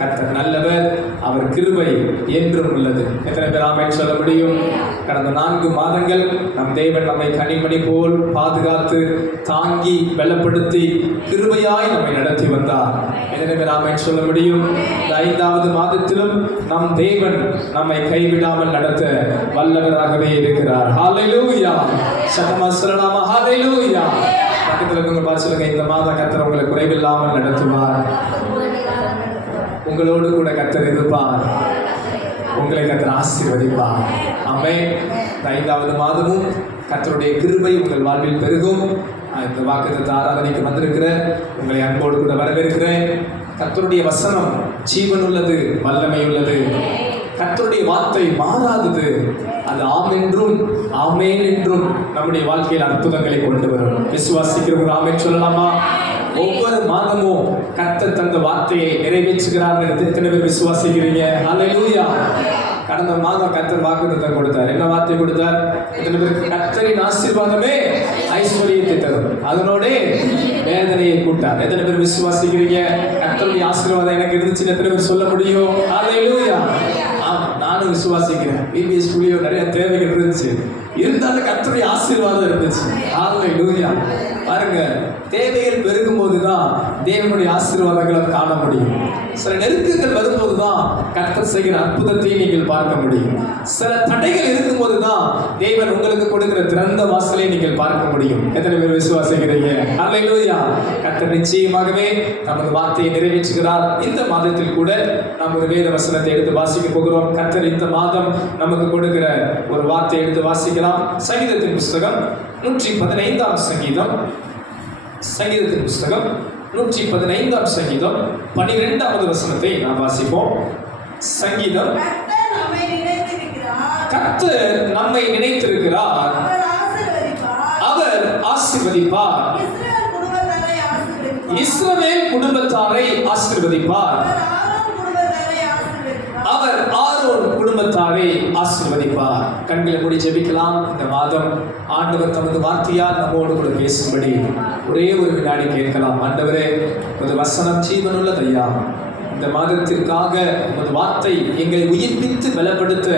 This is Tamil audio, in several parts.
கர்த்தர் நல்லவர், அவர் கிருபை என்றும் உள்ளது. எத்தனை பேர் ஆமென் சொல்ல முடியும்? கடந்த 4 மாதங்கள் நம் தேவன் நம்மை கனிமணி போல் பாதுகாத்து தாங்கி பலப்படுத்தி கிருபையாய் நம்மை நடத்தி வந்தார். எத்தனை பேர் ஆமென் சொல்ல முடியும்? இந்த 5வது மாதத்திலும் நம் தேவன் நம்மை கைவிடாமல் நடத்த வல்லவராகவே இருக்கிறார். ஹல்லேலூயா! சத்தமா சொல்லலாமா? ஹல்லேலூயா! பக்கத்தில் இருக்கவங்க பார்த்து சொல்லுங்க, இந்த மாதம் கர்த்தர் உங்களை குறைவில்லாமல் நடத்துவார். உங்களோடு கூட கர்த்தர் இருப்பார். உங்களை கர்த்தர் ஆசீர்வதிப்பார். ஆமென். 5வது மாதமும் கர்த்தருடைய கிருபை உங்கள் வாழ்வில் பெருகும். இந்த வாக்குத்தத்த ஆராதனைக்கு வந்திருக்கிற உங்களை அன்போடு கூட வரவேற்கிறேன். கர்த்தருடைய வசனம் ஜீவன் உள்ளது, வல்லமை உள்ளது. கர்த்தருடைய வார்த்தை மாறாதது. அது ஆம் என்றும் ஆமேன் என்றும் நம்முடைய வாழ்க்கையில் அற்புதங்களை கொண்டு வரும். விசுவாசிக்கிறவங்க ஆமேன் சொல்லலாமா? ஒவ்வொரு மாதமும் கர்த்தர் தந்த வார்த்தையை நிறைவேற்றுகிறார்கள். எத்தனை பேர் விசுவாசிக்கிறீங்க? ஹல்லேலூயா! கடந்த மாதம் கர்த்தர் வாக்குத்தத்தம் கொடுத்தார். என்ன வார்த்தை கொடுத்தார்? எத்தனை பேருக்கு? கர்த்தரின் ஆசீர்வாதமே ஐஸ்வர்யத்தை தரும், அதனோட வேதனையை கூட்டார். எத்தனை பேர் விசுவாசிக்கிறீங்க? கர்த்தருடைய ஆசீர்வாதம் எனக்கு இருந்துச்சு எத்தனை பேர் சொல்ல முடியும்? ஹல்லேலூயா! நானும் விசுவாசிக்கிறேன். பிபிஎஸ் ஸ்கூலியோ நிறைய தேவைகள் இருந்துச்சு, இருந்தாலும் கர்த்தருடைய ஆசீர்வாதம் இருந்துச்சு. ஹல்லேலூயா! பாருங்க, தேவைகள் பெருகும் போதுதான் தேவனுடைய ஆசீர்வாதங்களை காண முடியும். சில நெருக்கங்கள் வரும்போது தான் கர்த்தர் செய்கிற அற்புதத்தை நீங்கள் பார்க்க முடியும். சில தடைகள் இருக்கும் போதுதான் தேவன் உங்களுக்கு கொடுக்கிற திறந்த வாசலை நீங்கள் பார்க்க முடியும். எத்தனை பேர் விசுவாசிக்கிறீங்க? ஹல்லேலூயா! கர்த்தர் நிச்சயமாகவே நமது வார்த்தையை நிறைவேற்றுகிறார். இந்த மாதத்தில் கூட நாம் ஒரு வேத வசனத்தை எடுத்து வாசிக்க போகிறோம். கர்த்தர் இந்த மாதம் நமக்கு கொடுக்கிற ஒரு வார்த்தையை எடுத்து வாசிக்கலாம். சங்கீதத்தின் புஸ்தகம் 115ஆம் சங்கீதம். சங்கீதத்தின் புஸ்தகம் 115ஆம் சங்கீதம் 12வது வசனத்தை நாம் வாசிப்போம். சங்கீதம். கர்த்தர் நம்மை நினைத்திருக்கிறார், அவர் ஆசீர்வதிப்பார். இஸ்ரவேல் குடும்பத்தாரை ஆசீர்வதிப்பார், அவர் ஆரோன் குடும்பத்தாரை ஆசீர்வதிப்பார். கண்களை மூடி ஜெபிக்கலாம். இந்த மாதம் ஆண்டவர் தமது வார்த்தையால் நம்மோடு கூட பேசும்படி ஒரே ஒரு வினாடி கேட்கலாம். ஆண்டவரே, உமது வசனம் ஜீவனுள்ளது ஐயா. இந்த மாதத்திற்காக உமது வார்த்தை எங்களை உயிர்ப்பித்து பலப்படுத்த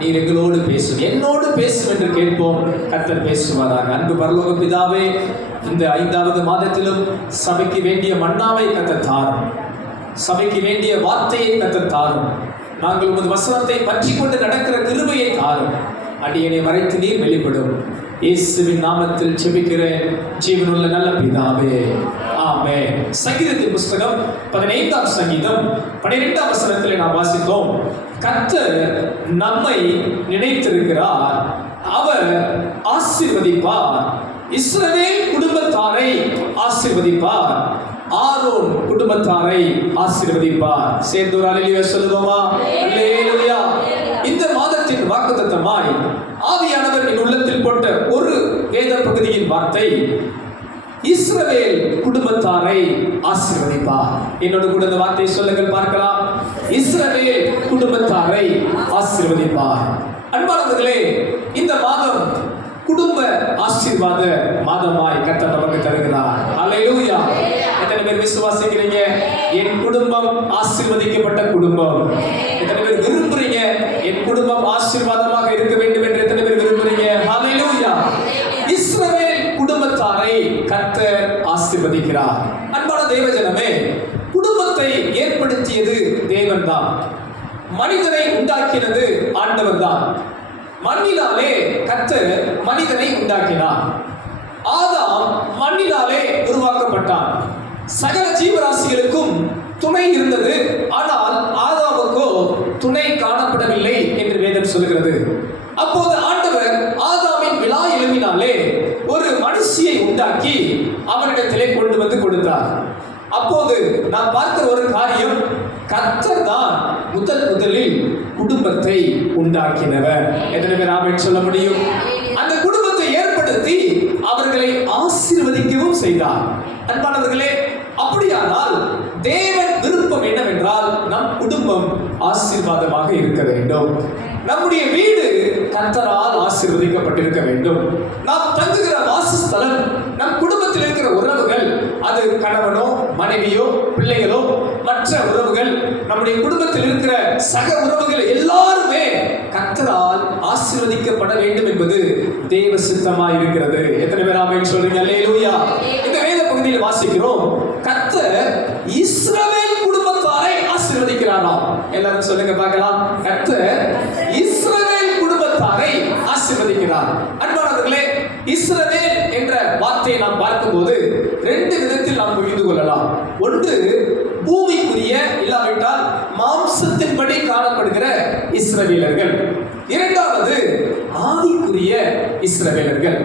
நீர் எங்களோடு பேசும், என்னோடு பேசும் என்று கேட்போம். கர்த்தர் பேசுவாராக. அன்பு பரலோக பிதாவே, இந்த 5வது மாதத்திலும் சபைக்கு வேண்டிய மன்னாவை கர்த்தர் தாரும், சபைக்கு வேண்டிய வார்த்தையை கர்த்தர் தாரும். நாங்கள் உமது வசனத்தை பற்றி கொண்டு நடக்கிற கிருபையை தாரும். அடியனை மறைத்து நீர் வெளிப்படும். இயேசுவின் நாமத்தில் ஜெபிக்கிறேன் ஜீவனுள்ள நல்ல பிதாவே, ஆமென். சங்கீதத்தின் புஸ்தகம் 15ஆம் சங்கீதம் 12ஆம் வசனத்திலே நாம் வாசித்தோம். கர்த்தர் நம்மை நினைத்திருக்கிறார், அவர் ஆசீர்வதிப்பார். இஸ்ரவேல் குடும்பத்தாரை ஆசீர்வதிப்பார், ஆரோன் குடும்பத்தாரை ஆசீர்வதிப்பார். சேர்ந்து ஒரு அல்லேலூயா சொல்லுவோமா? அல்லேலூயா! இந்த மாதத்தின் வாக்குத்தத்தமாய் ஆவியானவர் என் உள்ளத்தில் போட்ட ஒரு வேத பகுதியின் வார்த்தை, இஸ்ரவேல் குடும்பத்தாரை ஆசீர்வதிப்பார். என்னோடு கூட இந்த வார்த்தையை சொல்லுங்கள் பார்க்கலாம். இஸ்ரவேல் குடும்பத்தாரை ஆசீர்வதிப்பார். அன்பானவர்களே, இந்த மாதம் குடும்ப ஆசீர்வாத மாதமாய் கர்த்தர் நமக்கு தருகிறார். ஹல்லேலூயா! எத்தனை பேர் விசுவாசிக்கிறீங்க? என் குடும்பம் ஆசீர்வதிக்கப்பட்ட குடும்பம். எத்தனை பேர் விரும்புறீங்க என் குடும்பம் ஆசீர்வாதமாக இருக்க வேண்டும் என்று? எத்தனை பேர் விரும்புறீங்க? ஹல்லேலூயா! இஸ்ரவேல் குடும்பத்தாரை கர்த்தர் ஆசீர்வதிக்கிறார். அன்பான தேவஜனமே, குடும்பத்தை ஏற்படுத்தியது தேவன் தான், மனிதனை உண்டாக்கினது ஆண்டவர் தான். மண்ணினாலே கர்த்தர் மனிதனை உண்டாக்கினார். ஆதாம் மண்ணினாலே உருவாக்கப்பட்டான். சகல ஜீவராசிகளுக்கும் துணை இருந்தது, ஆனால் ஆதாமுக்கோ துணை காணப்படவில்லை என்று வேதம் சொல்கிறது. அப்போது ஆண்டவர் ஆதாமின் விலா எலும்பினாலே ஒரு மனுஷியை உண்டாக்கி அவனிடத்திலே கொண்டு வந்து கொடுத்தார். அப்போது நாம் பார்க்கிற ஒரு காரியம், கர்த்தர் தான் முதலில் குடும்பத்தை உண்டாக்கினவர். எத்தனை பேர் ஆமென் சொல்ல முடியும்? அந்த குடும்பத்தை ஏற்படுத்தி அவர்களை ஆசீர்வதிக்கவும் செய்தார். அன்பானவர்களே, அப்படியானால் தேவன் விருப்பம் என்னவென்றால் நம் குடும்பம் ஆசீர்வாதமாக இருக்க வேண்டும். நம்முடைய வீடு கர்த்தரால் ஆசீர்வதிக்கப்பட்டிருக்க வேண்டும். நாம் தங்குகிற வாசஸ்தலம், நம் குடும்பத்தில் இருக்கிற உறவுகள், அது கணவனோ மனைவியோ பிள்ளைகளோ மற்ற உறவுகள், நம்முடைய குடும்பத்தில் இருக்கிற சக உறவுகள் எல்லாருமே கர்த்தரால் ஆசீர்வதிக்கப்பட வேண்டும் என்பது தேவ சித்தமாய் இருக்கிறது. எத்தனை பேர் ஆமென் சொல்றீங்க? அல்லேலூயா. இந்த வேத பகுதியில் வாசிக்கிறோம், கர்த்தர் இஸ்ரவேல் குடும்பத்தாரை ஆசீர்வதிக்கிறாராம். எல்லாரும் சொல்லுங்க பார்க்கலாம். கர்த்தர் இஸ்ரவேல் குடும்பத்தாரை ஆசீர்வதிக்கிறார். அன்பானவர்களே, இஸ்ரவேல் என்ற வார்த்தையை நாம் பார்க்கும்போது ரெண்டு விதத்தில் நாம் புரிந்து கொள்ளலாம். ஒன்று பூமிக்குரிய, இல்லாவிட்டால் மாம்சத்தின்படி காணப்படுகிற இஸ்ரவேலர்கள். இரண்டாவது ஆவிக்குரிய இஸ்ரவேலர்கள்.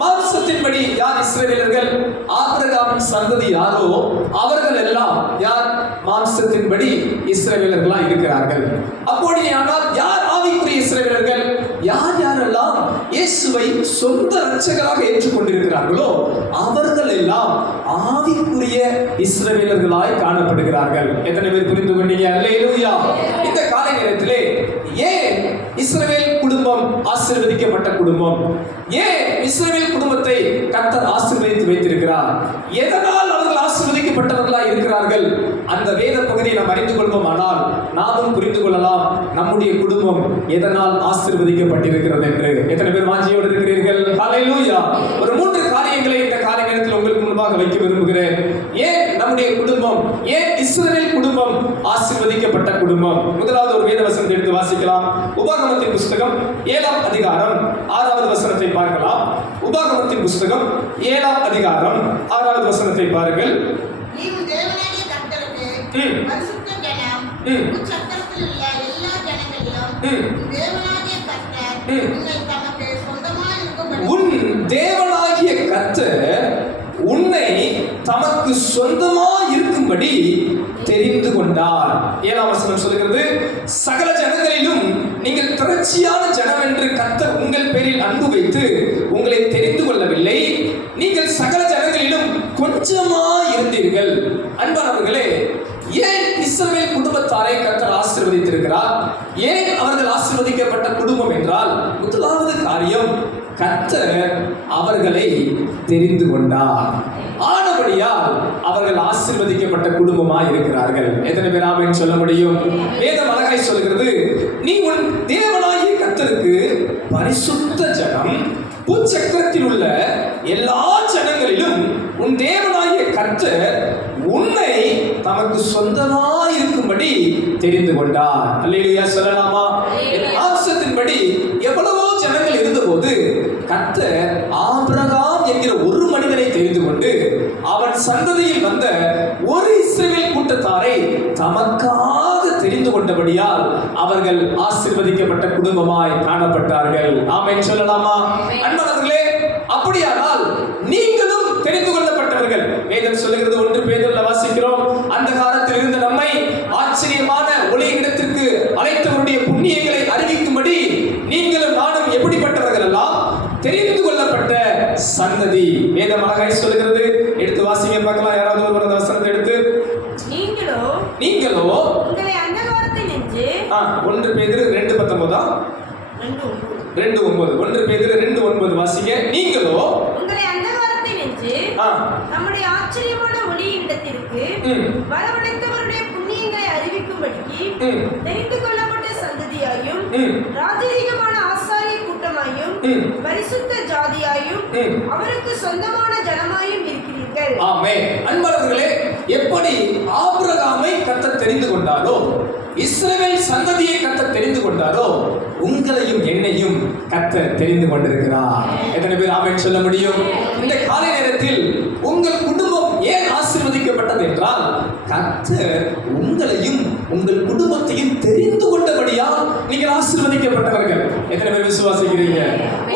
மாம்சத்தின்படி யார் இஸ்ரவேலர்கள்? ஆபிரகாமின் சந்ததி யாரோ அவர்கள் எல்லாம் யார்? மாம்சத்தின்படி இஸ்ரவேலர்களா இருக்கிறார்கள். அப்படியானால் யார் ஆவிக்குரிய இஸ்ரவேலர்கள்? யார் யாரெல்லாம் இயேசுவை சொந்த இரட்சகராக ஏற்றுக்கொண்டிருக்கிறார்களோ அவர்கள் எல்லாம் ஆவிக்குரிய இஸ்ரவேலர்களாய் காணப்படுகிறார்கள். எத்தனை பேர் புரிந்து கொண்டீங்க? அல்லேலூயா. இந்த காலை நேரத்திலே ஏன் இஸ்ரவேல் குடும்பம் ஆசீர்வதிக்கப்பட்ட குடும்பம்? ஏன் இஸ்ரவேல் குடும்பத்தை கர்த்தர் ஆசீர்வதித்து வைத்திருக்கிறார்? எதனால் அவர்கள் ஆசீர்வதிக்கப்பட்டவர்களாய் இருக்கிறார்கள்? அந்த வேத பகுதியை நாம் அறிந்து கொள்வோமானால் நாமும் புரிந்து கொள்ளலாம் நம்முடைய குடும்பம் எதனால் ஆசீர்வதிக்கப்பட்டிருக்கிறது என்று. எத்தனை பேர் வாஞ்சியோடு இருக்கிறீர்கள்? ஹல்லேலூயா. ஒரு 3 காரியங்களை இந்த காலை நேரத்தில் உங்களுக்கு முன்பாக வைக்க விரும்புகிறேன். ஏன் நம்முடைய குடும்பம், ஏன் இஸ்ரவேல் குடும்பம் ஆசீர்வதிக்கப்பட்ட குடும்பம்? முதலாவது ஒரு வேத வசனத்தை எடுத்து வாசிக்கலாம். உபாகமத்தின் புஸ்தகம் 7ஆம் அதிகாரம் 6வது வசனத்தை பார்க்கலாம். உபாகமத்தின் புஸ்தகம் 7ஆம் அதிகாரம் 6வது வசனத்தை பாருங்கள். நீ தேவனாகிய கர்த்தருக்கு பரிசுத்த ஜனம், உச்சக்கரத்தில் உள்ள எல்லா ஜனங்களிலும் தேவனாகிய கர்த்தர் உன்னை தமக்கு சொந்தமாய் இருக்கும்படி, உன் தேவனாகிய கர்த்தர் உன்னை தமக்கு சொந்தமாய் இருக்கும்படி தெரிந்து கொண்டார். 7ஆம் வசனம் சொல்கிறது, சகல ஜனங்களிலும் நீங்கள் திரட்சியான ஜனம் என்று கர்த்தர் உங்கள் பேரில் அன்பு வைத்து உங்களை தெரிந்து கொள்ளவில்லை, நீங்கள் சகல ஜனங்களிலும் கொஞ்சமாய் இருந்தீர்கள். அன்பானவர்களே, ஏன் இஸ்ரவேல் குடும்பத்தாரை கர்த்தர் ஆசீர்வதித்திருக்கிறார்? ஏன் அவர்கள் ஆசீர்வதிக்கப்பட்ட குடும்பம் என்றால், முதலாவது காரியம், கர்த்தர் அவர்களை தெரிந்து கொண்டார். ஆனபடியால் அவர்கள் ஆசீர்வதிக்கப்பட்ட குடும்பமாய் இருக்கிறார்கள். எத்தனை பேர் ஆமென் சொல்ல முடியும்? வேதம் அழகாய் சொல்கிறது, நீ உன் தேவனாகிய கர்த்தருக்கு பரிசுத்த ஜனம், பூச்சக்கரத்தில் உள்ள எல்லா ஜனங்களிலும் உன் தேவனாகிய கர்த்தர் உன்னை தமக்கு சொந்தமாய் இருக்கும்படி தெரிந்து கொண்டார். அல்லேலூயா சொல்லலாமா? மாம்சத்தின்படி எவ்வளவோ ஜனங்கள் இருந்தபோது கர்த்தர் ஆபிரகாம் என்கிற ஒரு மனிதனை தெரிந்து கொண்டு அவன் சந்ததியில் வந்த ஒரு இஸ்ரவேல் கூட்டத்தாரை தமக்காக தெரிந்து கொண்டபடியால் அவர்கள் ஆசீர்வதிக்கப்பட்ட குடும்பமாய் காணப்பட்டார்கள். ஆமென் சொல்லலாமா? அன்பானவர்களே, அப்படியானால் நீங்களும் தெரிந்து கொள்ளப்பட்டவர்கள். வேதம் சொல்லுகிறது, 1 பேதுருவில் வாசிக்கிறோம், அந்த காலத்தில் இருந்த நம்மை ஆச்சரியமான ஒளியிடத்திற்கு அழைத்தவருடைய புண்ணியங்களை அறிவிக்கும்படி நீங்களும் நானும் எப்படிப்பட்டவர்கள் எல்லாம் தெரிந்து கொள்ளப்பட்ட சந்ததி. வேதம் அழகாய் சொல்லுகிறது. எடுத்து வாசிங்க பார்க்கலாம். யாராவது ஒரு வசனத்தை எடுத்து. நீங்களோ உங்களை அந்தகாரத்தில் நின்று, 1 பேதுரு 2:19 2:9 1 பேதுரு 2:9 வாசிங்க. நீங்களோ உங்களை அந்தகாரத்தில் நின்று நம்முடைய ஆச்சரியமான ஒளியின் இடத்திற்கு வரவழைத்தவருடைய புண்ணியங்களை அறிவிக்கும்படிக்கு தெரிந்து கொள்ளப்பட்ட சந்ததியாயும் ராஜரீகமான ஆசாரிய கூட்டமாயும் பரிசுத்த ஜாதியாயும் அவருக்கு சொந்தமான ஜனமாயும் இருக்கிறீர்கள். ஆமென். அன்பானவர்களே, எப்படி ஆபிரகாமை கர்த்தர் தெரிந்து கொண்டாரோ, இஸ்ரவேல் சந்ததியை கர்த்தர் தெரிந்து கொண்டாரோ, உங்களையும் என்னையும் கர்த்தர் தெரிந்து கொண்டிருக்கிறார். எத்தனை பேர் ஆமென் சொல்ல முடியும்? இந்த காலை நேரத்தில் உங்கள் குடும்பம் ஏன் ஆசீர்வதிக்கப்பட்டது என்றால், கர்த்தர் உங்களையும் உங்கள் குடும்பத்தையும் தெரிந்து கொண்டபடியா நீங்கள் ஆசீர்வதிக்கப்பட்டவர்கள். எத்தனை பேர் விசுவாசிக்கிறீங்க?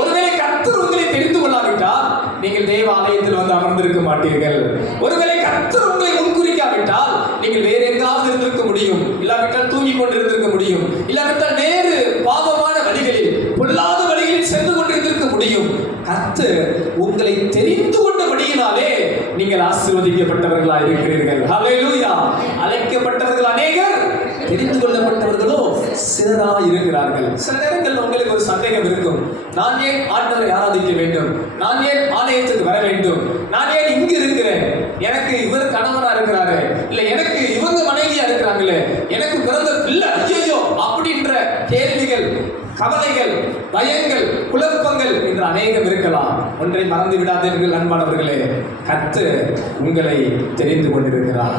ஒருவேளை கர்த்தர் உங்களை தெரிந்து கொள்ளாவிட்டால் நீங்கள் தேவ ஆலயத்தில் வந்து அமர்ந்திருக்க மாட்டீர்கள். ஒருவேளை கர்த்தர் உங்களை முன்குறிக்காவிட்டால் நீங்கள் வேற எங்காவது இருந்திருக்க முடியும், இல்லாவிட்டால் தூங்கிக் கொண்டு இருந்திருக்க முடியும், இல்லாவிட்டால் வேறு பாவமான வழிகளில், பொல்லாத வழிகளில் சென்று கொண்டிருந்திருக்க முடியும். கர்த்தர் உங்களை தெரிந்து கொண்டபடியினாலே நீங்கள் ஆசீர்வதிக்கப்பட்டவர்களாய் இருக்கிறீர்கள். ஹல்லேலூயா. அழைக்கப்பட்டவர்கள் அநேகர், தெரிந்து கொள்ளப்பட்டவர்களோ சிலராய் இருக்கிறார்கள். சில நேரங்கள் உங்களுக்கு ஒரு சந்தேகம் இருக்கும், நான் ஏன் ஆண்டவரை ஆராதிக்க வேண்டும், நான் ஏன் ஆலயத்துக்கு வர வேண்டும், நான் ஏன் இங்கு இருக்கிறேன், எனக்கு இவர் கணவனா இருக்கிறாரு, இல்ல எனக்கு இவங்க மனைவியா இருக்கிறாங்களே, எனக்கு பிறந்த பிள்ளை ஐயோ அப்படின்ற கேள்விகள், கவலைகள், பயங்கள், குழப்பங்கள் என்று அநேகம் இருக்கலாம். ஒன்றை மறந்து விடாதீர்கள் அன்பானவர்களே, கர்த்தர் உங்களை தெரிந்து கொண்டிருக்கிறார்.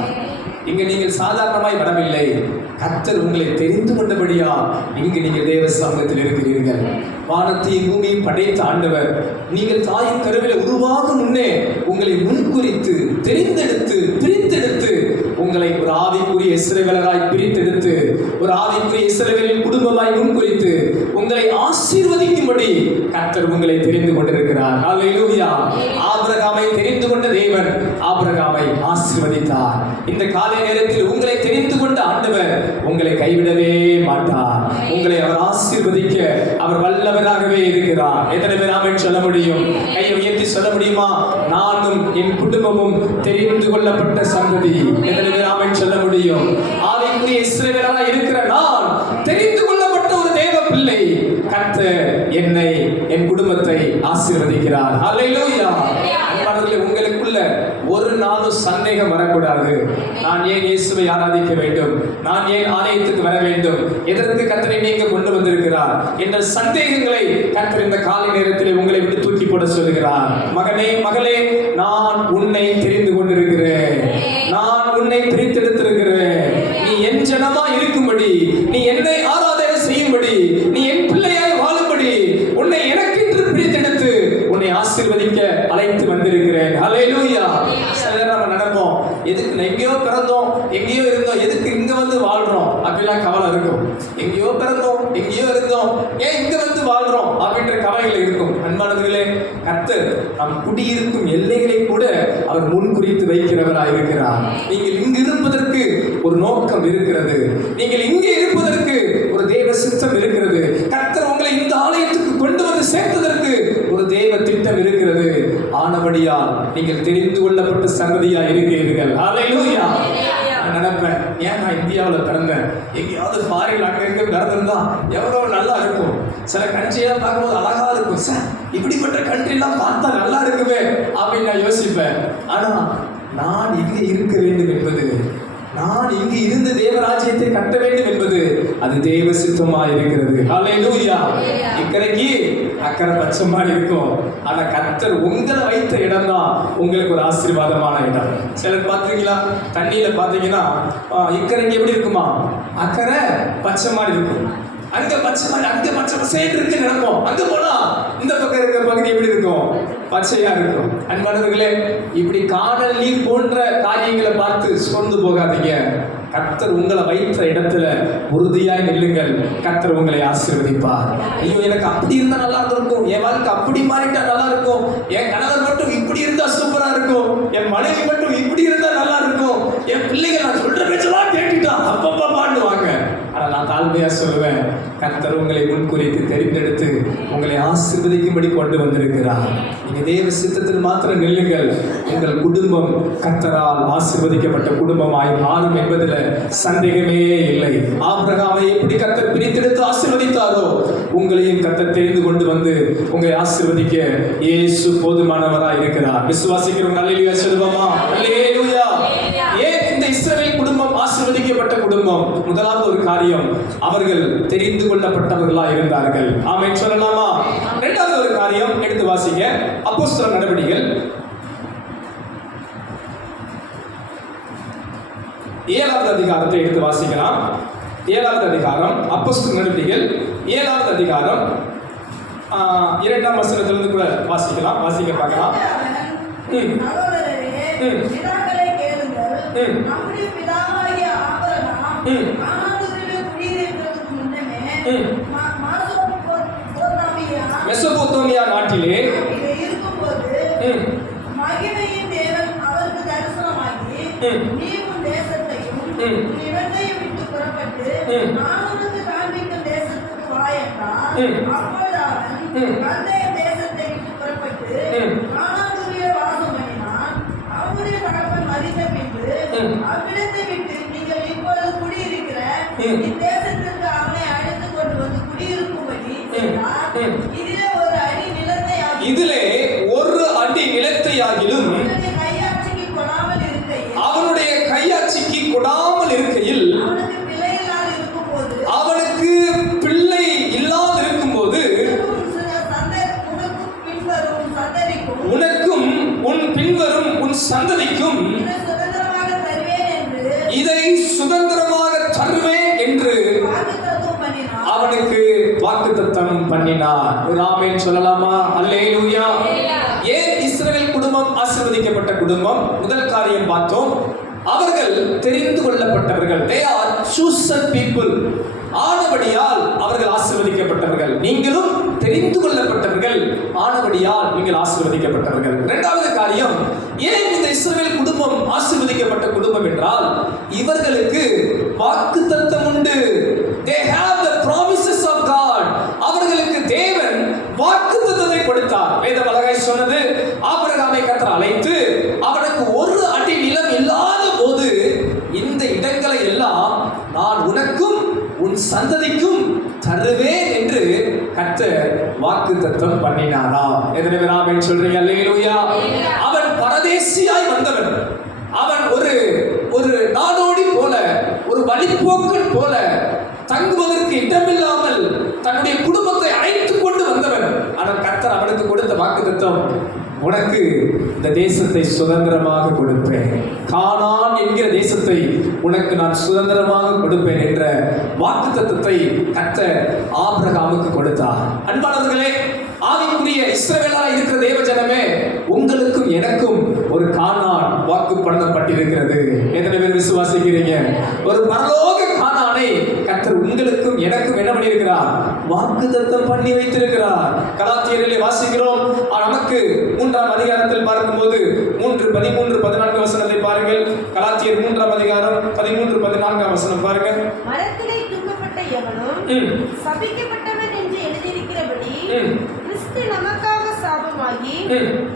இங்கு நீங்கள் சாதாரணமாய் வரவில்லை, கர்த்தர் உங்களை தெரிந்து கொண்டபடியா இங்கு நீங்கள் தேவ சமூகத்தில் இருக்கிறீர்கள். வானத்தையும் பூமியும் படைத்த ஆண்டவர் நீங்கள் தாயின் கருவில உருவாகும் முன்னே உங்களை முன்குறித்து தெரிந்தெடுத்து பிரித்தெடுத்து உங்களை ஒரு ஆவிக்குரிய இஸ்ரவேலராய் பிரித்தெடுத்து ஒரு ஆவிக்குரிய இஸ்ரவேலின் குடும்பமாய் முன்குறித்து உங்களை ஆசீர்வதிக்கும்படி கர்த்தர் உங்களை தெரிந்து கொண்டிருக்கிறார். ஹல்லேலூயா. ஆபிரகாமை தெரிந்து கொண்ட தேவன் ஆபிரகாமை ஆசீர்வதித்தார். இந்த காலை நேரத்தில் உங்களை தெரிந்து கொண்ட ஆண்டவர் உங்களை கைவிடவே மாட்டார். உங்களை அவர் ஆசீர்வதிக்க அவர் வல்லவராகவே இருக்கிறார். எத்தனை பேர் ஆமென் சொல்ல முடியும்? கையை உயர்த்தி சொல்ல முடியுமா? நானும் என் குடும்பமும் தெரிந்து கொள்ளப்பட்ட சந்ததி. எத்தனை பேர் ஆமென் சொல்ல முடியும்? ஆவிக்குரிய இஸ்ரவேலராய் இருக்கிற நான் தெரிந்து கொள்ளப்பட்ட ஒரு தேவ பிள்ளை. கர்த்தர் என்னை என் குடும்பத்தை ஆசீர்வதிக்கிறார். ஹல்லேலூயா. அன்பானவர்களே, உங்களுக்குள்ள ஒரு நாளும் சந்தேகம் வரக்கூடாது. நான் ஏன் இயேசுவை ஆராதிக்க வேண்டும், நான் ஏன் ஆலயத்துக்கு வர வேண்டும், எதற்கு கர்த்தரை நீங்க கொண்டு வந்திருக்கிறார் என்ற சந்தேகங்களை கர்த்தர் இந்த காலை நேரத்தில் உங்களை விட்டு தூக்கி போட சொல்லுகிறார். மகனே, மகளே, நான் உன்னை தெரிந்து கொண்டிருக்கிறேன், நான் உன்னை பிரித்தெடுத்திருக்கிறேன். நீ என் ஜனமா இருக்கும்படி, நீ என்னை ஆராதனை செய்யும்படி, நீ என் பிள்ளையாய் வாழும்படி உன்னை எனக்கென்று பிரித்தெடுத்து உன்னை ஆசீர்வதிக்க அழைத்து வந்திருக்கிறேன். ஹல்லேலூயா. சிலர் நம்ம நினைப்போம், எதுக்கு எங்கேயோ பிறந்தோம், எங்கேயோ இருந்தோம், எதுக்கு இங்க வந்து வாழ்றோம் அப்படிலாம் கவலை இருக்கும். எங்கேயோ பிறந்தோம், எங்கேயோ இருந்தோம், ஏன் இங்க வந்து வாழ்றோம் அப்படின்ற கவலைகள் இருக்கும். அன்பானவர்களே, கர்த்தர் நம் குடியிருக்கும் எல்லைகளை கூட அவர் முன்குறித்து வைக்கிறவராய் இருக்கிறார். நீங்கள் இங்கு இருப்பதற்கு ஒரு நோக்கம் இருக்கிறது, நீங்கள் இங்கே இருப்பதற்கு ஒரு தேவ சித்தம் இருக்கிறது. கர்த்தர் உங்களை இந்த ஆலயத்துக்கு கொண்டு வந்து சேர்த்ததற்கு ஒரு தேவ திட்டம் இருக்கிறது. ஆனபடியால் நீங்கள் தெரிந்து கொள்ளப்பட்ட சந்ததியா இருக்கிறீர்கள். ஹல்லேலூயா. நான் நினைப்பேன், ஏன் நான் இந்தியாவில் பிறந்தேன், எங்கேயாவது ஃபாரின் அங்கே இருக்க பிறந்திருந்தா எவ்வளோ நல்லா இருக்கும். சில கண்ட்ரியெல்லாம் பார்க்கும்போது அழகா இருக்கும், சார் இப்படிப்பட்ட கண்ட்ரிலாம் பார்த்தா நல்லா இருக்குமே அப்படின்னு நான் யோசிப்பேன். ஆனால் நான் இங்கே இருக்க வேண்டும் என்பது, நான் இங்கு இருந்து தேவராஜ்யத்தை கட்ட வேண்டும் என்பது அது தேவ சித்தமா இருக்கிறது. ஹல்லேலூயா. இக்கரைக்கு அக்கறை பச்சமா இருக்கும். ஆனா கர்த்தர் உங்களை வைத்த இடம் தான் உங்களுக்கு ஒரு ஆசீர்வாதமான இடம். சிலர் பாத்தீங்களா, தண்ணியில பாத்தீங்கன்னா இக்கரைக்கு எப்படி இருக்குமா, அக்கறை பச்சமா இருக்கும், அங்க பச்சை அங்க பச்சை பசேட் இருக்கு நினைப்போம். அங்க போனா இந்த பக்கம் இருக்க பகுதி எப்படி இருக்கும், பச்சையா இருக்கும். அன்பானவர்களே, இப்படி காணல் நீர் போன்ற காரியங்களை பார்த்து சோர்ந்து போகாதீங்க. கர்த்தர் உங்களை வைத்த இடத்துல உறுதியாய் நில்லுங்கள். கர்த்தர் உங்களை ஆசீர்வதிப்பார். ஐயோ, எனக்கு அப்படி இருந்தா நல்லா இருக்கும், என் வாழ்க்கை அப்படி மாறிட்டா நல்லா இருக்கும், என் கணவர் மட்டும் இப்படி இருந்தா சூப்பரா இருக்கும், என் மனைவி மட்டும் இப்படி இருந்தா நல்லா இருக்கும், என் பிள்ளைகள் நான் சொல்ற பேச்செல்லாம் கேட்டுட்டா அப்பப்பா பாடுவாங்க. ஆனால் நான் தாழ்மையா சொல்லுவேன், கர்த்தர் உங்களை முன்குறித்து தெரிந்தெடுத்து உங்களை ஆசீர்வதிக்கும்படி கொண்டு வந்திருக்கிறார். நீங்க தேவ சித்தத்தில் மாத்திரம் நில்லுங்கள். உங்கள் குடும்பம் கர்த்தரால் ஆசீர்வதிக்கப்பட்ட குடும்பமாய் மாறும் என்பதில் சந்தேகமே இல்லை. ஆபிரகாமை எப்படி கர்த்தர் பிரித்தெடுத்து ஆசீர்வதித்தாரோ, உங்களையும் கர்த்தர் தெரிந்து கொண்டு வந்து உங்களை ஆசீர்வதிக்க இயேசு போதுமானவராய் இருக்கிறார். விசுவாசிக்கிறவங்க அல்லேலூயா சொல்லுவோமா? அல்லேலூயா. ஏன் இந்த இஸ்ரவேல் குடும்பம் ஆசீர்வதிக்கப்பட்ட குடும்பம்? முதலாவது ஒரு காரியம், அவர்கள் தெரிந்து கொள்ளப்பட்டவர்களாக இருந்தார்கள். ஆமென் சொல்லலாமா? இரண்டாவது ஒரு காரியம் எடுத்து வாசிங்க. அப்போஸ்தலர் நடவடிக்கைகள் 7வது அதிகாரத்தை எடுத்து வாசிக்கலாம். 7வது அதிகாரம், அப்போஸ்தலர் நடவடிக்கைகள் 7வது அதிகாரம் 2ஆம் வசனத்திலிருந்து கூட வாசிக்கலாம். வாசிக்க பார்க்கலாம். மெசொப்பொத்தாமியா நாட்டிலே மகிமையின் தேவன் அவருக்கு தரிசனமாகி, நீ உன் தேசத்தையும் உன் இடத்தையும் விட்டு புறப்பட்டு ஆண்டவருக்கு காண்பிக்கும் தேசத்துக்கு வா என்றார். அப்பொழுது அவன் கல்தேய தேசத்தை விட்டு புறப்பட்டு கானானிலே வாசம் பண்ணினான். அவனுடைய இத்தேசத்திற்கு அவனை அழைத்துக் கொண்டு வந்து குடியிருக்கும்படி செய்தார். இதிலே ஒரு அடி நிலத்தை இதிலே ஒரு அடி நிலத்தையாகிலும் அவனுடைய கையாட்சிக்கு கொடாமல் இருக்கையில் அவனுக்கு பிள்ளை இல்லாது இருக்கும்போது உனக்கும் உன் பின்வரும் உன் சந்ததிக்கும் இதை சுதந்திரமாக தருவேன் என்று அவனுக்கு வாக்குத்தத்தம் பண்ணினார். ஒரு ஆமென் சொல்லலாமா? அல்லேலூயா. ஏன் இஸ்ரவேல் குடும்பம் ஆசீர்வதிக்கப்பட்ட குடும்பம்? முதல் காரியம் பார்த்தோம், அவர்கள் தெரிந்து கொள்ளப்பட்டவர்கள். they are chosen people. ஆனபடியால் அவர்கள் ஆசீர்வதிக்கப்பட்டவர்கள். நீங்களும் தெரிந்து கொள்ளப்பட்டவர்கள், ஆனபடியால் நீங்கள் ஆசீர்வதிக்கப்பட்டவர்கள். இரண்டாவது காரியம், ஏன் இந்த இஸ்ரவேல் குடும்பம் ஆசீர்வதிக்கப்பட்ட குடும்பம் என்றால் இவர்களுக்கு வாக்குத்தத்தம் உண்டு. they have the promises of God. அவர்களுக்கு தேவன் வாக்குத்தத்தத்தை கொடுத்தார். வேதம் அழகாய் சொன்னது, ஆபிரகாமை கர்த்தர் அழைத்து அவனுக்கு ஒரு அடி நிலம் இல்லாத போது இந்த இடங்களை எல்லாம் நான் உனக்கும் உன் சந்ததிக்கும் தருவேன் என்று கர்த்தர் வாக்குத்தத்தம் பண்ணினாரா? எத்தனை பேர் ஆமென் சொல்றீங்க? அல்லேலூயா. அவன் பரதேசியாய் வந்தவன். அவன் ஒரு நாடோடி போல, ஒரு வழிப்போக்கன் போல, தங்குவதற்கு இடமில்லாமல் தன்னுடைய குடும்பத்தை அழைத்துக் கொண்டு வந்தவன். ஆனால் கர்த்தர் அவனுக்கு கொடுத்த வாக்குத்தத்தம், உனக்கு இந்த தேசத்தை சுதந்திரமாக கொடுப்பேன், கானான் என்கிற தேசத்தை உனக்கு நான் சுதந்திரமாக கொடுப்பேன் என்ற வாக்குத்தத்தத்தை கர்த்தர் ஆபிரகாமுக்கு கொடுத்தார். அன்பானவர்களே, ஆவிக்குரிய இஸ்ரவேலராய் இருக்கிற தேவ ஜனமே, உங்களுக்கும் எனக்கும் ஒரு கானான் வாக்கு பண்ணப்பட்டிருக்கிறது. எத்தனை பேர் விசுவாசிக்கிறீங்க? ஒரு பரலோக கானானை கர்த்தர் உங்களுக்கும் எனக்கும் என்ன பண்ணியிருக்கிறார்? வாக்குத்தத்தம் பண்ணி வைத்திருக்கிறார். கலாத்தியரிலே வாசிக்கிறோம். நமக்கு 3ஆம் அதிகாரத்தில் பார்க்கும்போது 3, 13, 14 வசனத்தை பாருங்கள். கலாத்தியர் 3ஆம் அதிகாரம் 13, 14 வசனம் பாருங்கள். மரத்திலே தூக்கப்பட்ட எவனும் சபிக்கப்பட்டவன் என்று எழுதியிருக்கிறபடி கிறிஸ்து நமக்காக சாபமாகி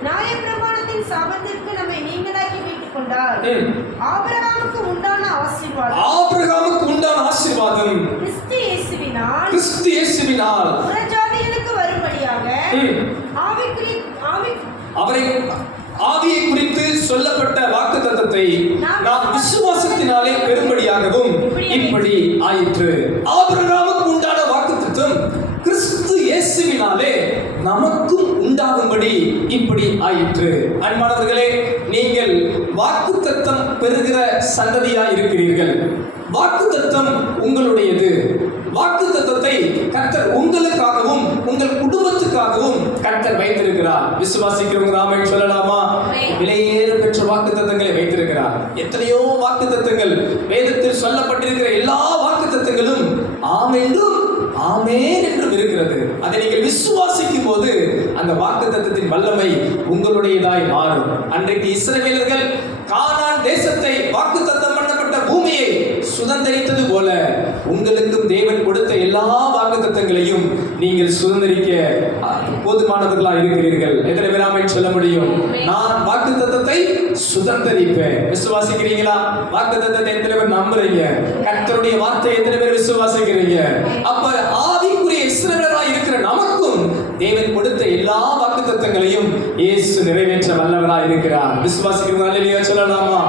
நியாயப்பிரமாணத்தின் சாபத்திற்கு நம்மை நீங்களாக்கி மீட்டுக் கொண்டார். ஆபிரகாமுக்கு உண்டான ஆசீர்வாதம் கிறிஸ்து இயேசுவினால் புறஜாதிகளுக்கு வரும்படியாக ஆவியை குறித்து சொல்லப்பட்ட வாக்குத்தத்தத்தை நாம் விசுவாசத்தினாலே பெரும்படியாகவும் இப்படி ஆயிற்று. ஆபிரகாமுக்கு உண்டான வாக்குத்தத்தம் கிறிஸ்து இயேசுவினாலே நமக்கும் உண்டாகும்படி இப்படி ஆயிற்று. அன்பானவர்களே, நீங்கள் வாக்குத்தத்தம் பெறுகிற சந்ததியாய் இருக்கிறீர்கள். வாக்குத்தத்தம் உங்களுடையது. வாக்குத்தத்தத்தை கர்த்தர் உங்களுக்காகவும் உங்கள் குடும்பத்துக்காகவும் கர்த்தர் வைத்திருக்கிறார். விசுவாசிக்கிறவங்க ஆமென் சொல்லலாமா? விலையேற பெற்ற வாக்குத்தத்தங்களை வைத்திருக்கிறார். எத்தனையோ வாக்குத்தத்தங்கள் வேதத்தில் சொல்லப்பட்டிருக்கிற எல்லா வாக்குத்தத்தங்களும் ஆம் என்றும் ஆமென் என்றும் இருக்கிறது. அதை நீங்கள் விசுவாசிக்கும் போது அந்த வாக்குத்தத்தத்தின் வல்லமை உங்களுடையதாய் மாறும். அன்றைக்கு இஸ்ரவேலர்கள் கானான் தேசத்தை, வாக்குத்தத்தம் பண்ணப்பட்ட பூமியை சுதந்தரித்தது போல உங்களுக்கும் தேவன் கொடுத்த எல்லா வாக்குத்தத்தங்களையும் நீங்கள் சுதந்தரிக்க போதுமானவர்களாக இருக்கிறீர்கள். எத்தனை பேர் ஆமென் சொல்ல முடியும்? நான் வாக்குத்தத்தத்தை சுதந்தரிப்பேன். விசுவாசிக்கிறீங்களா? வாக்குத்தத்தத்தை எத்தனை பேர் நம்புறீங்க? கர்த்தருடைய வார்த்தை எத்தனை பேர் விசுவாசிக்கிறீங்க? அப்ப ஆவிக்குரிய இஸ்ரவேலராய் இருக்கிற நமக்கும் தேவன் கொடுத்த எல்லா வாக்குத்தத்தங்களையும் இயேசு நிறைவேற்ற வல்லவராய் இருக்கிறார். விசுவாசிக்கிறவங்க அல்லேலூயா சொல்லலாமா?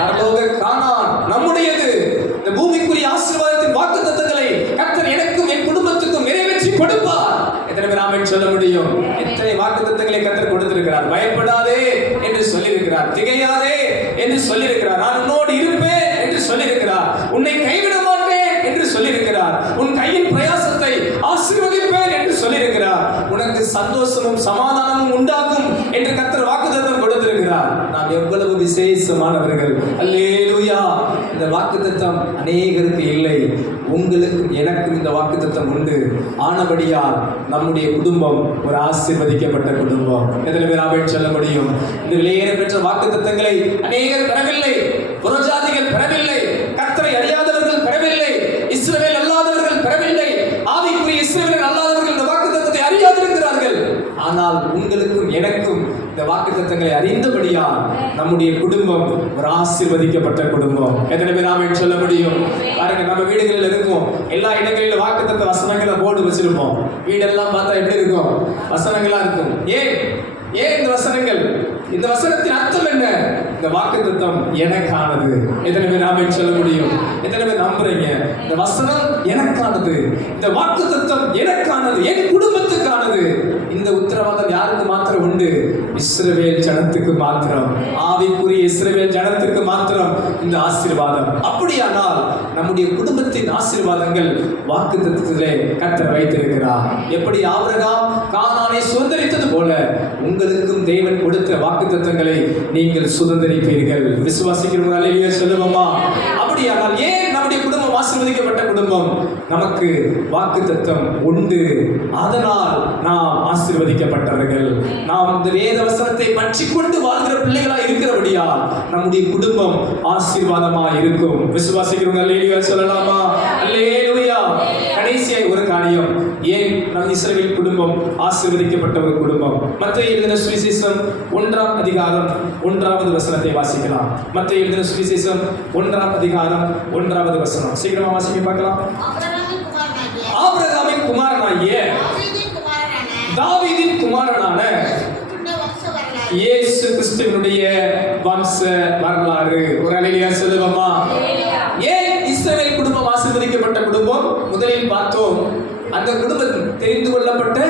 பரலோக கானான் நம்முடையது. இந்த பூமிக்குரிய ஆசீர்வாதத்தின் வாக்குத்தத்தங்களை கர்த்தர் எனக்கும் என் குடும்பத்துக்கும் நிறைவேற்றி கொடுப்பார். எத்தனை பேர் ஆமென் சொல்ல முடியும்? எத்தனை வாக்குத்தத்தங்களை கர்த்தர் கொடுத்திருக்கிறார். பயப்படாதே என்று சொல்லியிருக்கிறார். திகையாதே என்று சொல்லியிருக்கிறார். நான் உன்னோடு இருப்பேன் என்று சொல்லியிருக்கிறார். உன்னை கைவிட மாட்டேன் என்று சொல்லியிருக்கிறார். உன் கையின் பிரயாசத்தை ஆசீர்வதிப்பேன் என்று சொல்லியிருக்கிறார். உனக்கு சந்தோஷமும் சமாதானமும் உண்டாகும் என்று கர்த்தர் வாக்குத்தத்தம் கொடுத்திருக்கிறார். நாம் எவ்வளவு விசேஷமானவர்கள்! அல்லேலூயா! இந்த வாக்குத்தத்தம் அநேகருக்கு இல்லை. உங்களுக்கும் எனக்கும் இந்த வாக்குத்தத்தம் உண்டு. ஆனபடியால் நம்முடைய குடும்பம் ஒரு ஆசீர்வதிக்கப்பட்ட குடும்பம். எத்தனை பேர் ஆமென் சொல்ல முடியும்? இந்த விலையேற பெற்ற வாக்குத்தத்தங்களை அநேகர் பெறவில்லை. புறஜாதிகள் பெறவில்லை. கர்த்தரை அறியாதவர்கள் பெறவில்லை. இஸ்ரவேல் அல்லாதவர்கள் பெறவில்லை. ஆவிக்குரிய இஸ்ரவேல் அல்லாதவர்கள் இந்த வாக்குத்தத்தத்தை அறியாதிருக்கிறார்கள். ஆனால் உங்களுக்கும் எனக்கும் இந்த வாக்குத்தத்தங்கள் சட்டங்களை அறிந்தபடியா நம்முடைய குடும்பம் ஒரு ஆசீர்வதிக்கப்பட்ட குடும்பம். எத்தனை பேர் ஆமென் சொல்ல முடியும்? பாருங்க, நம்ம வீடுகளில் இருக்கும் எல்லா இடங்களிலும் வாக்குத்தத்த வசனங்களை போர்டு வச்சிருப்போம். வீடெல்லாம் பார்த்தா எப்படி இருக்கும்? வசனங்களா இருக்கும். ஏன் இந்த வசனங்கள்? இந்த வசனத்தின் அர்த்தம் என்ன? இந்த வாக்குத்தத்தம் எனக்கானது. எத்தனை பேர் ஆமென் சொல்ல முடியும்? எத்தனை பேர் நம்புறீங்க? இந்த வசனம் எனக்கானது, இந்த வாக்குத்தத்தம் எனக்கானது, என் குடும்பத்துக்கானது. இந்த உத்தரவாதம் யாருக்கு மாத்திரம் உண்டு? இஸ்ரவேல் ஜனத்துக்கு மாத்திரம், ஆவிக்குரிய இஸ்ரவேல் ஜனத்துக்கு மாத்திரம் இந்த ஆசீர்வாதம். அப்படியானால் நம்முடைய குடும்பத்தின் ஆசீர்வாதங்கள் வாக்குத்தத்தத்திலே கர்த்தர் வைத்திருக்கிறார். எப்படி ஆபிரகாம் கானானை சுதந்தரித்தது போல உங்களுக்கும் தேவன் கொடுத்த வாக்குத்தத்தங்களை நீங்கள் சுதந்தரிப்பீர்கள். விசுவாசிக்கிறவங்க அல்லேலூயா சொல்லுவோமா? அப்படியானால் ஏன் நம்முடைய குடும்பம் ஆசீர்வதிக்கப்பட்ட குடும்பம்? நமக்கு வாக்குத்தத்தம் உண்டு, அதனால் நாம் ஆசீர்வதிக்கப்பட்டவர்கள். நாம் இந்த வேத வசனத்தை பற்றி கொண்டு வாழ்கிற பிள்ளைகளா இருக்கிறபடியா நம்முடைய குடும்பம் ஆசீர்வாதமா இருக்கும். விசுவாசிக்கிறவங்க அல்லேலூயா சொல்லலாமா? அல்லேலூயா. கடைசியாய் ஒரு காரியம், ஏன் நம் இஸ்ரவேல் குடும்பம் ஆசீர்வதிக்கப்பட்ட ஒரு குடும்பம்? மத்தேயு எழுதின சுவிசேஷம் 1ஆம் அதிகாரம் 1வது வசனத்தை வாசிக்கலாம். மத்தேயு எழுதின சுவிசேஷம் 1ஆம் அதிகாரம் 1வது வசனம். சீக்கிரமா வாசிக்க பார்க்கலாம். ஆபிரகாமின் குமாரனாகிய தாவீதின் குமாரனான இயேசு கிறிஸ்துவினுடைய வம்ச வரலாறு. ஒரு அல்லேலூயா சொல்லுவோமா? ஏன் இஸ்ரவேல் குடும்பம் ஆசீர்வதிக்கப்பட்ட குடும்பம்? முதலில் பார்த்தோம், அந்த குடும்பம் தெரிந்து கொள்ளப்பட்ட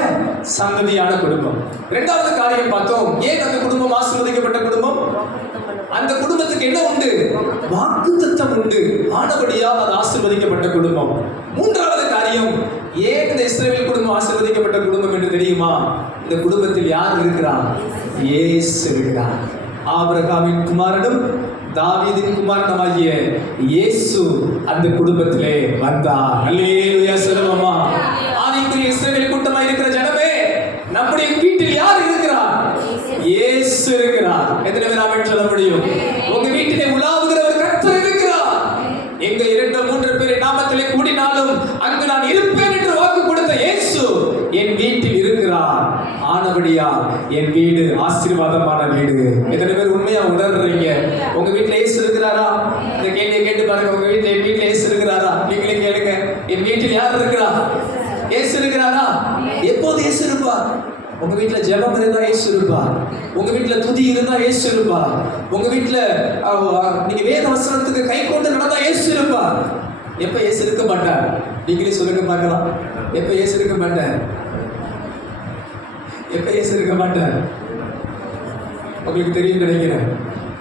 சந்ததியான குடும்பம். இரண்டாவது காரியம் பார்த்தோம், ஏன் அந்த குடும்பம் ஆசீர்வதிக்கப்பட்ட குடும்பம்? அந்த குடும்பத்துக்கு என்ன உண்டு? வாக்குத்தத்தம் உண்டு, ஆனபடியால் அது ஆசீர்வதிக்கப்பட்ட குடும்பம். மூன்றாவது காரியம், ஏன் இந்த இஸ்ரவேல் குடும்பம் ஆசீர்வதிக்கப்பட்ட குடும்பம் என்று தெரியுமா? இந்த குடும்பத்தில் யார் இருக்கிறார்? இயேசு இருக்கிறார். ஆபிரகாமின் குமாரனும் தாவீதின் குமாரனாகிய இயேசு அந்த குடும்பத்திலே வந்தார். அல்லேலூயா சொல்லுவோமா? ஆவிக்குரிய இஸ்ரவேல் கூட்டமாக இருக்கிற ஜனமே, நம்முடைய வீட்டில் யார் இருக்கிறார்? இயேசு இருக்கிறார். எத்தனை பேர் ஆமென் சொல்ல முடியும்? உங்க வீட்டிலே உலாவுகிற ஒரு கர்த்தர் இருக்கிறார். எங்க 2-3 பேர் நாமத்திலே கூடினாலும் அங்கு நான் இருப்பேன் என்று வாக்கு கொடுத்த இயேசு என் வீட்டில் இருக்கிறார். ஆனபடியா என் வீடு ஆசீர்வாதமான வீடு. எத்தனை பேர் உண்மையா உணர்றீங்க? உங்க வீட்டுல இயேசு இருக்கிறாரா? இந்த கேள்வியை கேட்டு பாருங்க. உங்க வீட்டுல, என் வீட்டுல இயேசு இருக்கிறாரா? நீங்களே கேளுங்க. என் வீட்டில் யார் இருக்கிறா? இயேசு இருக்கிறாரா? எப்போது இயேசு இருப்பார்? உங்க வீட்டுல ஜெபம் இருந்தா இயேசு இருப்பார். உங்க வீட்டுல துதி இருந்தா இயேசு இருப்பார். உங்க வீட்டுல நீங்க வேத வசனத்துக்கு கை கொண்டு நடந்தா இயேசு இருப்பார். எப்ப இயேசு இருக்க மாட்டார்? நீங்களே சொல்லுங்க பார்க்கலாம். எப்ப இயேசு இருக்க மாட்டார்? எப்ப இயேசு இருக்க மாட்டார்? உங்களுக்கு தெரியும் நினைக்கிறேன்.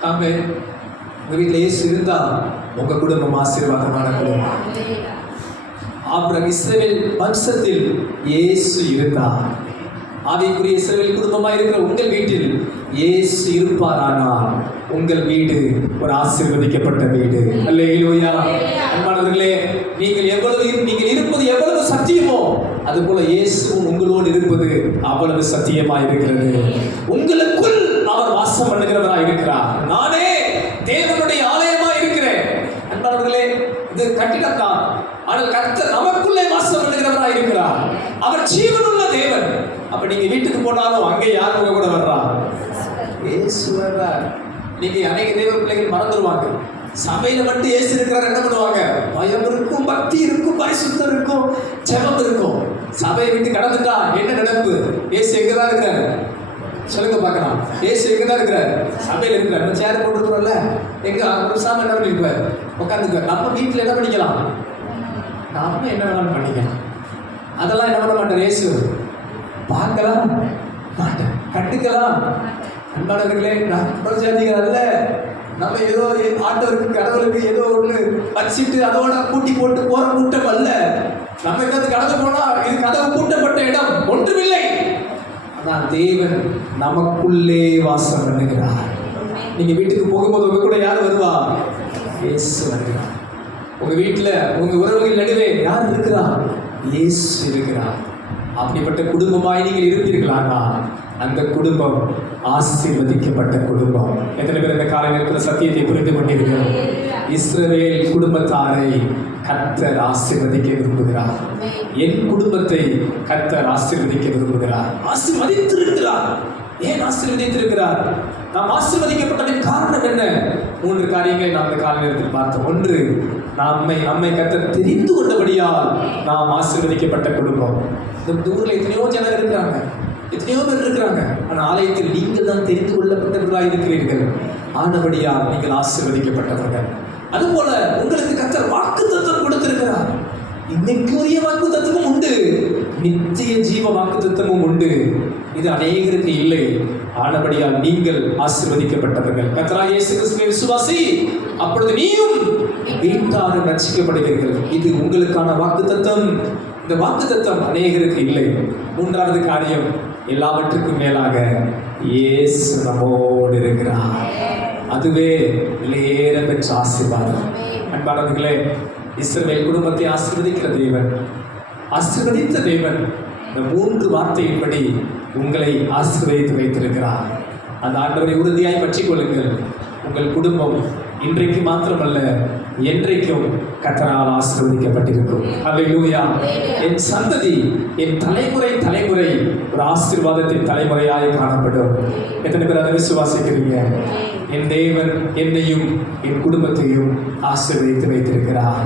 ஆமே, உங்க வீட்டுல இயேசு இருந்தா உங்க குடும்பம் ஆசீர்வாதமான குடும்பம். ஆபிரகாம் இஸ்ரவேல் வம்சத்தில் இயேசு இருந்தார். ஆவிக்குரிய இஸ்ரவேல் குடும்பமாக இருக்கிற உங்கள் வீட்டில் இயேசு இருப்பாரானால் உங்கள் வீடு ஒரு ஆசீர்வதிக்கப்பட்ட வீடு. அல்லேலூயா. அன்பானவர்களே, நீங்கள் இருப்பது எவ்வளவு சத்தியமோ அதுபோல இயேசுவும் உங்களோடு இருப்பது அவ்வளவு சத்தியமாக இருக்கிறது. உங்களுக்குள் அவர் வாசம் பண்ணுகிறவராக இருக்கிறார். நானே தேவனுடைய ஆலயமாக இருக்கிறேன். அன்பானவர்களே, இது கட்டிடத்தான், ஆனால் கர்த்தர் நமக்குள்ளே வாசம் பண்ணுகிறவராக இருக்கிறார். அவர் ஜீவனுள்ள தேவன். அப்ப நீங்க வீட்டுக்கு போனாலும் அங்கே யார் உங்க கூட வர்றா? இயேசு வர்றார். நீங்க அநேக தேவ பிள்ளைகள் மறந்துடுவாங்க. சபையில மட்டும் இயேசு இருக்கிறார், என்ன பண்ணுவாங்க? பயம் இருக்கும், பக்தி இருக்கும், பரிசுத்தம் இருக்கும், ஜெபம் இருக்கும். சபையை விட்டு கடந்துட்டா என்ன நினைப்பு? இயேசு எங்கதான் இருக்கிறாரு? சொல்லுங்க பார்க்கலாம். இயேசு எங்கதான் இருக்கிறாரு? சபையில இருக்கிறார். நம்ம சேர் போட்டுருக்கோம்ல, எங்க சாமி என்ன பண்ணிருப்பார்? உட்காந்துக்குவார். நம்ம வீட்டுல என்ன பண்ணிக்கலாம்? நாம என்ன வேணாலும் பண்ணிக்கலாம். அதெல்லாம் என்ன பண்ண மாட்டார் இயேசு. பார்க்கலாம் மாட்டேன், கண்டுக்கலாம். அன்பானவர்களே, நம்ம ஜாதிகள் அல்ல. நம்ம ஏதோ ஆண்டவருக்கு கடவுளுக்கு ஏதோ ஒன்று வச்சுட்டு அதோட பூட்டி போட்டு போற கூட்டம் அல்ல. நம்ம எங்காவது கடந்து போனா இது கதவு பூட்டப்பட்ட இடம் ஒன்றுமில்லை. ஆனால் தேவன் நமக்குள்ளே வாசம் பண்ணுகிறார். நீங்க வீட்டுக்கு போகும்போது உங்க கூட யார் வருவா? இயேசு வருகிறார். உங்க வீட்டுல உங்க உறவுகள் நடுவே யார் இருக்கிறார்? இயேசு இருக்கிறார். அப்படிப்பட்ட குடும்பமாய் நீங்கள் இருப்பீர்களானா அந்த குடும்பம் ஆசீர்வதிக்கப்பட்ட குடும்பம். எத்தனை பேர் இந்த காலையில் இருக்கிற சத்தியத்தை புரிந்து கொண்டீர்கள்? இஸ்ரவேல் குடும்பத்தாரை கர்த்தர் ஆசீர்வதிக்க விரும்புகிறார். என் குடும்பத்தை கர்த்தர் ஆசீர்வதிக்க விரும்புகிறார். ஆசீர்வதித்திருக்கிறார். ஏன் ஆசீர்வதித்திருக்கிறார்? நாம் ஆசீர்வதிக்கப்பட்டதின் காரணம் என்ன? 3 காரியங்களை நாம் இந்த கால நேரத்தில் பார்த்தோம். ஒன்று, நம்மை கர்த்தர் தெரிந்து கொண்டபடியால் நாம் ஆசீர்வதிக்கப்பட்ட குடும்பம். இந்த ஊரில் எத்தனையோ ஜனம் இருக்கிறாங்க, எத்தனையோ பேர் இருக்கிறாங்க. ஆனால் ஆலயத்தில் நீங்கள் தான் தெரிந்து கொள்ளப்பட்டவர்களாக இருக்கிறீர்கள். ஆனபடியால் நீங்கள் ஆசீர்வதிக்கப்பட்டவர்கள். அதுபோல உங்களுக்கு கர்த்தர் வாக்குத்தத்தம் கொடுத்திருக்கிறார். இன்னைக்குரிய வாக்குத்தத்தமும் உண்டு, நித்திய ஜீவ வாக்குத்தத்தமும் உண்டு. இது அநேகருக்கு இல்லை. ஆனபடியால் நீங்கள் ஆசீர்வதிக்கப்பட்டவர்கள். கர்த்தராகிய இயேசு கிறிஸ்துவை விசுவாசி, அப்பொழுது நீயும் வீட்டாரும் ரட்சிக்கப்படுவீர்கள். இது உங்களுக்கான வாக்குத்தத்தம். இந்த வாக்குத்தத்தம் அநேகருக்கு இல்லை. 3வது காரியம், எல்லாவற்றுக்கும் மேலாக இயேசு நம்மோடு இருக்கிறார். அதுவே விலையேற பெற்ற ஆசீர்வாதம். அன்பானவர்களே, இஸ்ரவேல் குடும்பத்தை ஆசீர்வதிக்கிற தேவன், ஆசீர்வதித்த தேவன் இந்த 3 வார்த்தையின்படி உங்களை ஆசீர்வதித்து வைத்திருக்கிறார். அந்த ஆண்டவரை உறுதியாய் பற்றிக் கொள்ளுங்கள். உங்கள் குடும்பம் இன்றைக்கு மாத்திரமல்ல, என்றைக்கும் கர்த்தரால் ஆசீர்வதிக்கப்பட்டிருக்கும். அல்லேலூயா. என் சந்ததி, என் தலைமுறை ஒரு ஆசீர்வாதத்தின் தலைமுறையாய் காணப்படும். எத்தனை பேர் அதை விசுவாசிக்கிறீங்க? என் தேவன் என்னையும் என் குடும்பத்தையும் ஆசீர்வதித்து வைத்திருக்கிறார்.